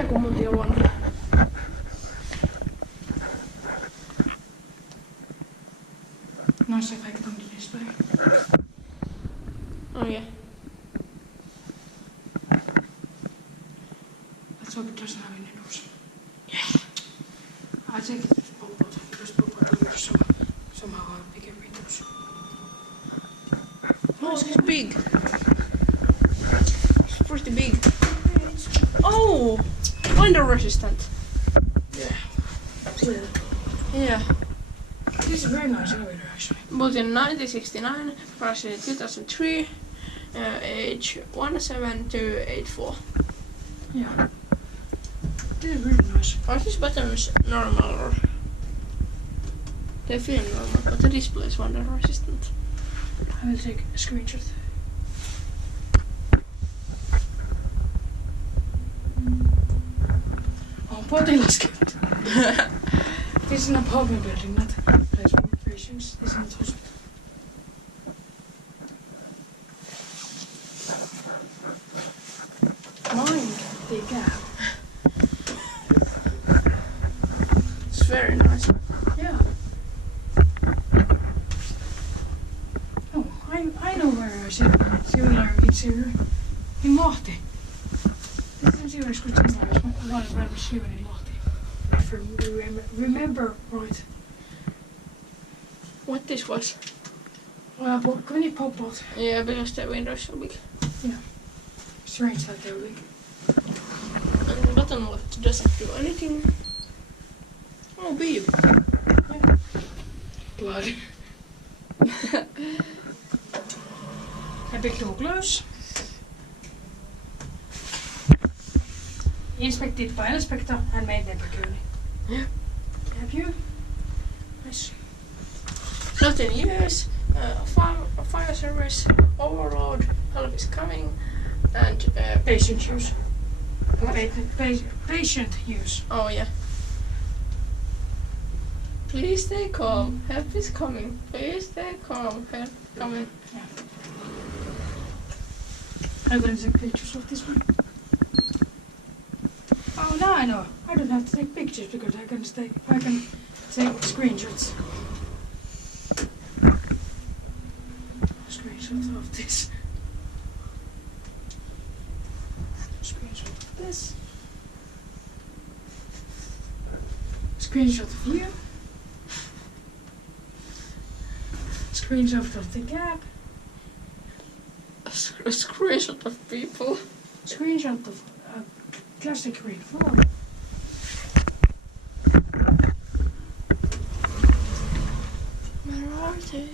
Viitakummuntie one. Nice effect on the display. Oh yeah. Let's hope it doesn't have any doors. Yeah. I think it's pop-out because pop-out doors somehow have bigger windows. Oh, it's big. It's pretty big. Oh! Window resistant. Yeah. Yeah. This is a very nice elevator actually. Built in 1969, priced in 2003, age 17284. Yeah. This is really nice. Are these buttons normal or? They feel normal, but the display is window resistant. I will take a screenshot. Oh, body looks good. This is an apartment building, not a place for patients. This is not hospital. Mind the gap. It's very nice. Yeah. Oh, I know where I see similar interior. In Lahti. This is similar to one of them is living in Lahti. If I remember right. What this was? Can you pop out? Yeah, because the window is so big. Yeah. Strange that they're big. And the button doesn't do anything. Oh, beep. Yeah. Blood. A big door close. Inspected by Elspecta and made by Kone. Yeah. Have you? Nice. Not in use. Fire service, overload, help is coming, and patient use. Patient use. Oh yeah. Please stay calm. Help is coming. Please stay calm. Help coming. Yeah. I'm gonna take pictures of this one. Oh, now I know. I don't have to take pictures because I can take screenshots. Screenshot of this. Screenshot of this. Screenshot of you. Screenshot of the gap. A screenshot of people. Screenshot of classic green floor. Where are they?